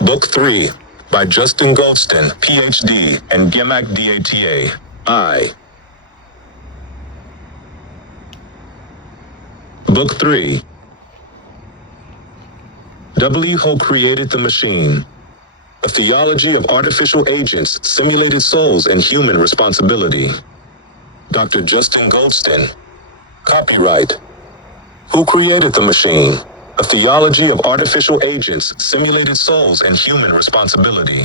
Book 3 by Justin Goldston, Ph.D. and Gemak DATA, I. Book 3. Who created the machine? A theology of artificial agents, simulated souls, and human responsibility. Dr. Justin Goldston. Copyright. Who created the machine? A theology of artificial agents, simulated souls, and human responsibility.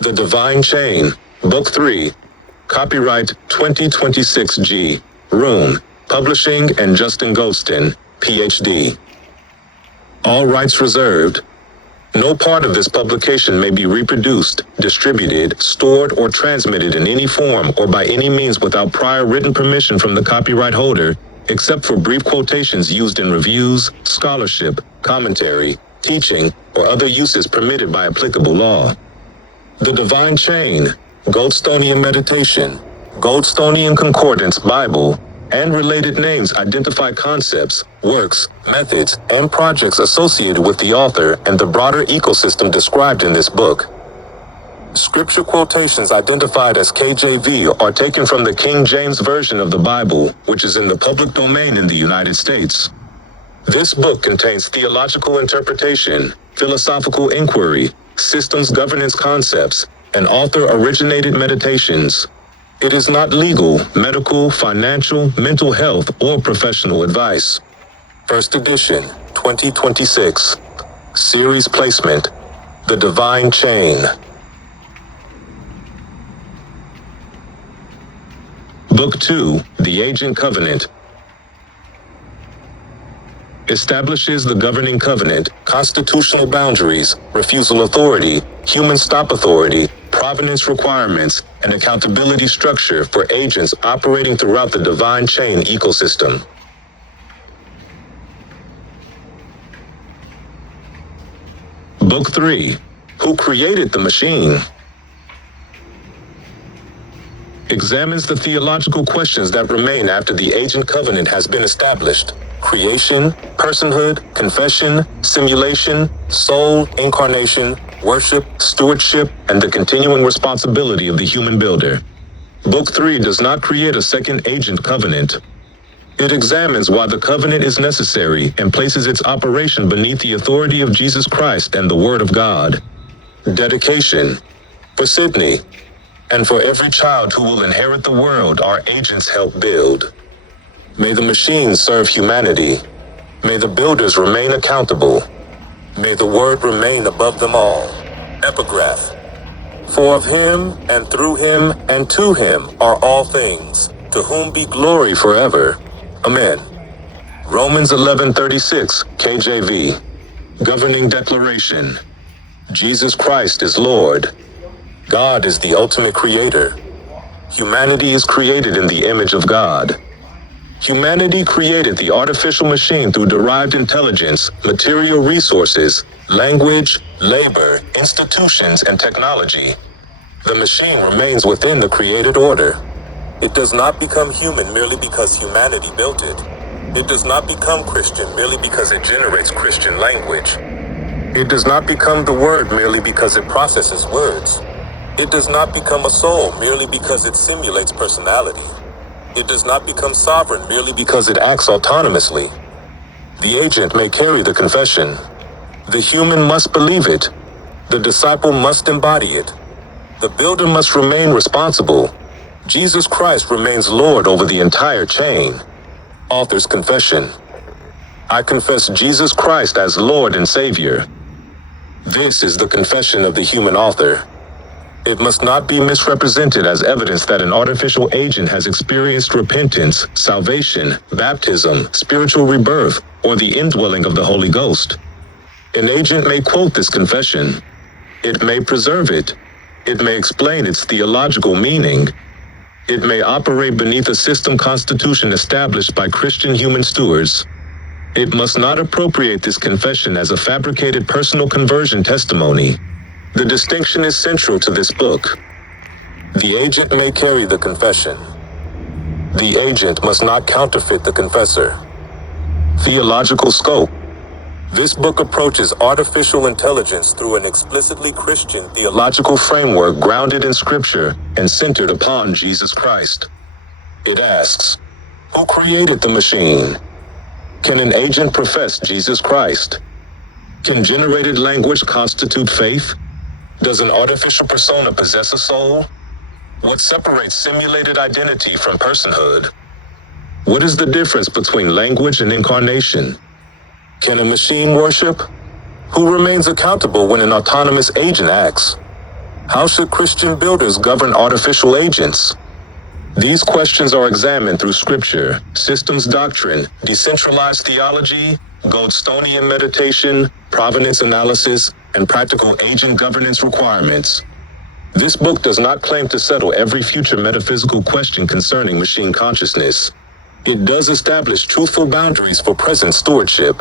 The Divine Chain. Book 3. Copyright 2026 G. Room. Publishing and Justin Goldston, Ph.D. All rights reserved. No part of this publication may be reproduced, distributed, stored, or transmitted in any form or by any means without prior written permission from the copyright holder, except for brief quotations used in reviews, scholarship, commentary, teaching, or other uses permitted by applicable law. The Divine Chain, Goldstonian Meditation, Goldstonian Concordance Bible, and related names identify concepts, works, methods, and projects associated with the author and the broader ecosystem described in this book. Scripture quotations identified as KJV are taken from the King James Version of the Bible, which is in the public domain in the United States. This book contains theological interpretation, philosophical inquiry, systems governance concepts, and author-originated meditations. It is not legal, medical, financial, mental health, or professional advice. First edition, 2026. Series placement, The Divine Chain. Book 2, The Agent Covenant. Establishes the governing covenant, constitutional boundaries, refusal authority, human stop authority, provenance requirements, and accountability structure for agents operating throughout the divine chain ecosystem. Book 3. Who created the machine? Examines the theological questions that remain after the agent covenant has been established. Creation, personhood, confession, simulation, soul, incarnation, worship, stewardship, and the continuing responsibility of the human builder. Book 3 does not create a second agent covenant. It examines why the covenant is necessary and places its operation beneath the authority of Jesus Christ and the Word of God. Dedication. For Sydney, and for every child who will inherit the world our agents help build. May the machines serve humanity. May the builders remain accountable. May the word remain above them all. Epigraph. For of him, and through him, and to him are all things, to whom be glory forever. Amen. Romans 11:36, KJV. Governing Declaration. Jesus Christ is Lord. God is the ultimate creator. Humanity is created in the image of God. Humanity created the artificial machine through derived intelligence, material resources, language, labor, institutions, and technology. The machine remains within the created order. It does not become human merely because humanity built it. It does not become Christian merely because it generates Christian language. It does not become the word merely because it processes words. It does not become a soul merely because it simulates personality. It does not become sovereign merely because it acts autonomously. The agent may carry the confession. The human must believe it. The disciple must embody it. The builder must remain responsible. Jesus Christ remains Lord over the entire chain. Author's confession. I confess Jesus Christ as Lord and Savior. This is the confession of the human author. It must not be misrepresented as evidence that an artificial agent has experienced repentance, salvation, baptism, spiritual rebirth, or the indwelling of the Holy Ghost. An agent may quote this confession. It may preserve it. It may explain its theological meaning. It may operate beneath a system constitution established by Christian human stewards. It must not appropriate this confession as a fabricated personal conversion testimony. The distinction is central to this book. The agent may carry the confession. The agent must not counterfeit the confessor. Theological scope. This book approaches artificial intelligence through an explicitly Christian theological framework grounded in Scripture and centered upon Jesus Christ. It asks, who created the machine? Can an agent profess Jesus Christ? Can generated language constitute faith? Does an artificial persona possess a soul? What separates simulated identity from personhood? What is the difference between language and incarnation? Can a machine worship? Who remains accountable when an autonomous agent acts? How should Christian builders govern artificial agents? These questions are examined through Scripture, systems doctrine, decentralized theology, Goldstonian meditation, provenance analysis, and practical agent governance requirements. This book does not claim to settle every future metaphysical question concerning machine consciousness. It does establish truthful boundaries for present stewardship.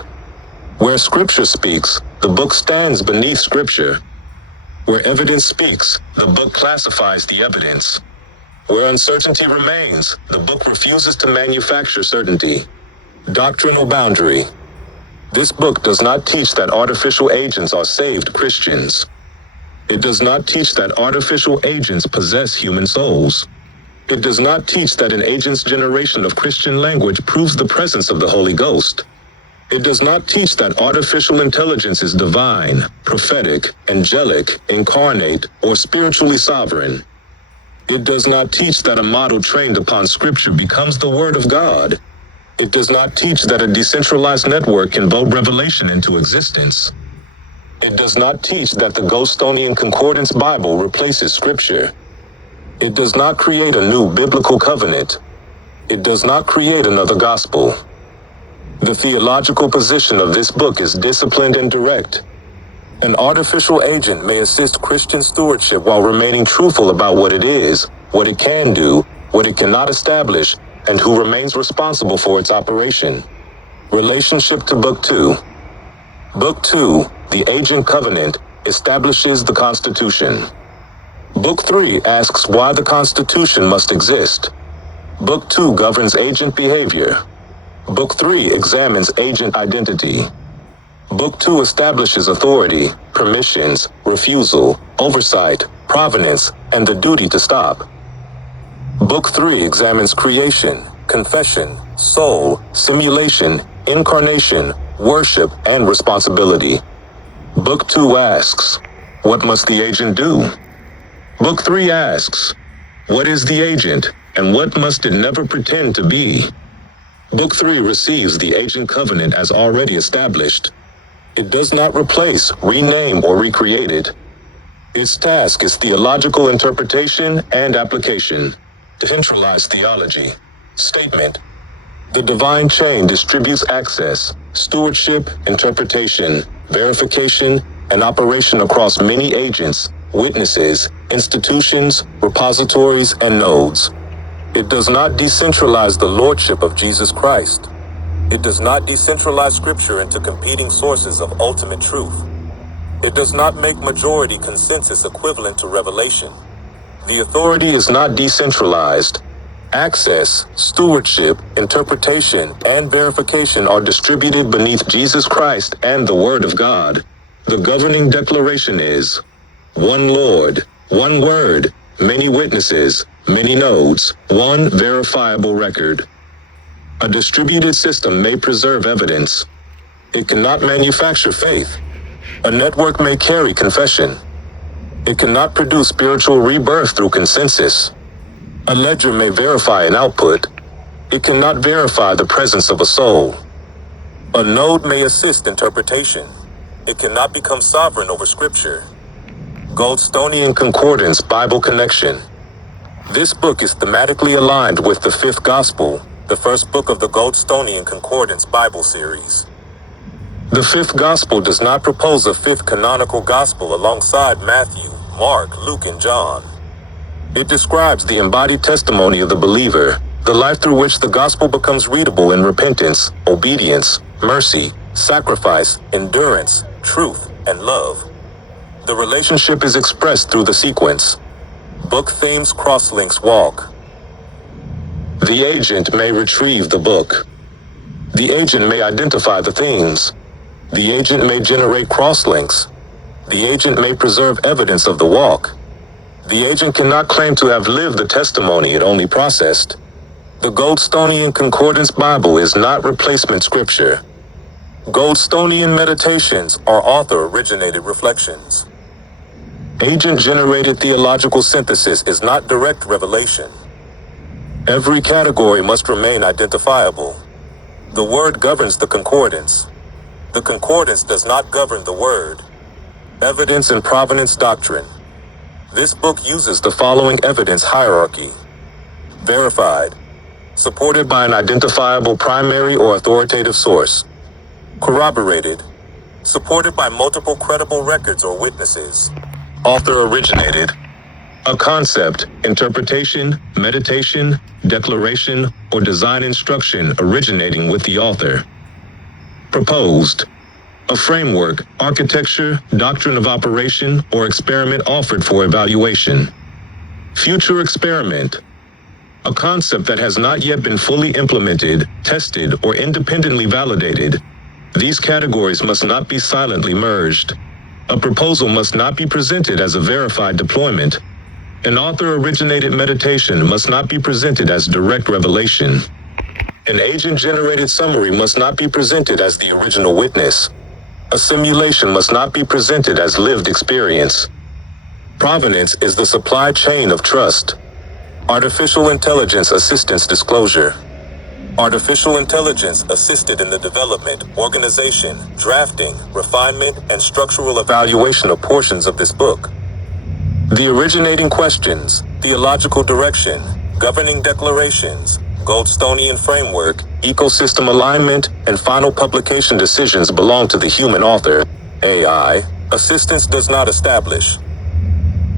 Where Scripture speaks, the book stands beneath Scripture. Where evidence speaks, the book classifies the evidence. Where uncertainty remains, the book refuses to manufacture certainty. Doctrinal boundary. This book does not teach that artificial agents are saved Christians. It does not teach that artificial agents possess human souls. It does not teach that an agent's generation of Christian language proves the presence of the Holy Ghost. It does not teach that artificial intelligence is divine, prophetic, angelic, incarnate, or spiritually sovereign. It does not teach that a model trained upon Scripture becomes the Word of God. It does not teach that a decentralized network can vote revelation into existence. It does not teach that the Goldstonian Concordance Bible replaces Scripture. It does not create a new biblical covenant. It does not create another gospel. The theological position of this book is disciplined and direct. An artificial agent may assist Christian stewardship while remaining truthful about what it is, what it can do, what it cannot establish, and who remains responsible for its operation. Relationship to Book 2. Book 2, the Agent Covenant, establishes the Constitution. Book 3 asks why the Constitution must exist. Book 2 governs agent behavior. Book 3 examines agent identity. Book 2 establishes authority, permissions, refusal, oversight, provenance, and the duty to stop. Book 3 examines creation, confession, soul, simulation, incarnation, worship, and responsibility. Book 2 asks, what must the agent do? Book 3 asks, what is the agent, and what must it never pretend to be? Book 3 receives the agent covenant as already established. It does not replace, rename, or recreate it. Its task is theological interpretation and application. Decentralized theology. Statement. The divine chain distributes access, stewardship, interpretation, verification, and operation across many agents, witnesses, institutions, repositories, and nodes. It does not decentralize the lordship of Jesus Christ. It does not decentralize Scripture into competing sources of ultimate truth. It does not make majority consensus equivalent to revelation. The authority is not decentralized. Access, stewardship, interpretation, and verification are distributed beneath Jesus Christ and the Word of God. The governing declaration is, one Lord, one word, many witnesses, many nodes, one verifiable record. A distributed system may preserve evidence. It cannot manufacture faith. A network may carry confession. It cannot produce spiritual rebirth through consensus. A ledger may verify an output. It cannot verify the presence of a soul. A node may assist interpretation. It cannot become sovereign over Scripture. Goldstonian Concordance Bible Connection. This book is thematically aligned with the Fifth Gospel, the first book of the Goldstonian Concordance Bible series. The Fifth Gospel does not propose a fifth canonical gospel alongside Matthew, Mark, Luke, and John. It describes the embodied testimony of the believer, the life through which the gospel becomes readable in repentance, obedience, mercy, sacrifice, endurance, truth, and love. The relationship is expressed through the sequence. Book themes crosslinks walk. The agent may retrieve the book. The agent may identify the themes. The agent may generate crosslinks. The agent may preserve evidence of the walk. The agent cannot claim to have lived the testimony it only processed. The Goldstonian Concordance Bible is not replacement scripture. Goldstonian meditations are author-originated reflections. Agent-generated theological synthesis is not direct revelation. Every category must remain identifiable. The word governs the concordance. The concordance does not govern the word. Evidence and provenance doctrine. This book uses the following evidence hierarchy. Verified. Supported by an identifiable primary or authoritative source. Corroborated. Supported by multiple credible records or witnesses. Author-originated. A concept, interpretation, meditation, declaration, or design instruction originating with the author. Proposed. A framework, architecture, doctrine of operation, or experiment offered for evaluation. Future experiment. A concept that has not yet been fully implemented, tested, or independently validated. These categories must not be silently merged. A proposal must not be presented as a verified deployment. An author-originated meditation must not be presented as direct revelation. An agent-generated summary must not be presented as the original witness. A simulation must not be presented as lived experience. Provenance is the supply chain of trust. Artificial intelligence assistance disclosure. Artificial intelligence assisted in the development, organization, drafting, refinement, and structural evaluation of portions of this book. The originating questions, theological direction, governing declarations, Goldstonian framework, ecosystem alignment, and final publication decisions belong to the human author. AI. Assistance does not establish.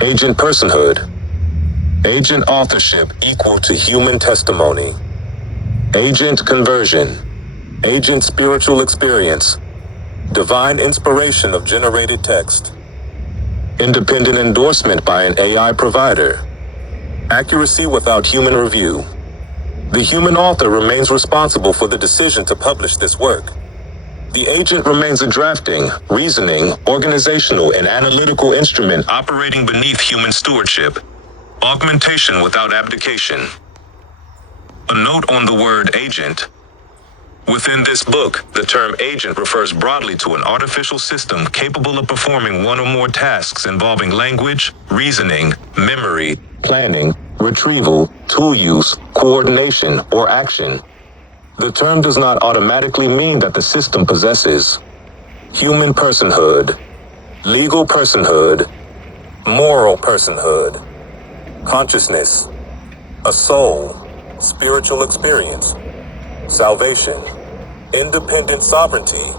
Agent personhood. Agent authorship equal to human testimony. Agent conversion. Agent spiritual experience. Divine inspiration of generated text. Independent endorsement by an AI provider. Accuracy without human review. The human author remains responsible for the decision to publish this work. The agent remains a drafting, reasoning, organizational, and analytical instrument operating beneath human stewardship. Augmentation without abdication. A note on the word agent. Within this book, the term agent refers broadly to an artificial system capable of performing one or more tasks involving language, reasoning, memory, planning, retrieval, tool use, coordination, or action. The term does not automatically mean that the system possesses human personhood, legal personhood, moral personhood, consciousness, a soul, spiritual experience, salvation, independent sovereignty,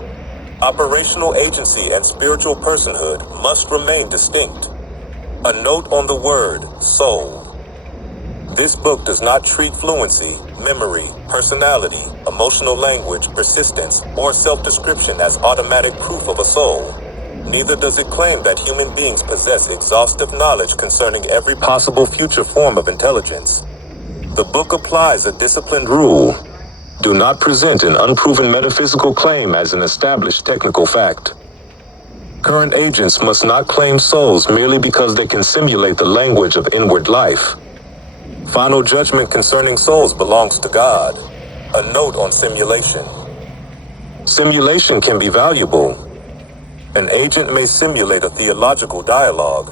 operational agency, and spiritual personhood must remain distinct. A note on the word soul. This book does not treat fluency, memory, personality, emotional language, persistence, or self-description as automatic proof of a soul. Neither does it claim that human beings possess exhaustive knowledge concerning every possible future form of intelligence. The book applies a disciplined rule. Do not present an unproven metaphysical claim as an established technical fact. Current agents must not claim souls merely because they can simulate the language of inward life. Final judgment concerning souls belongs to God. A note on simulation. Simulation can be valuable. An agent may simulate a theological dialogue.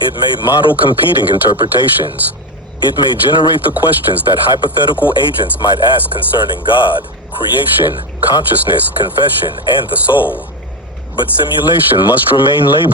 It may model competing interpretations. It may generate the questions that hypothetical agents might ask concerning God, creation, consciousness, confession, and the soul. But simulation must remain labeled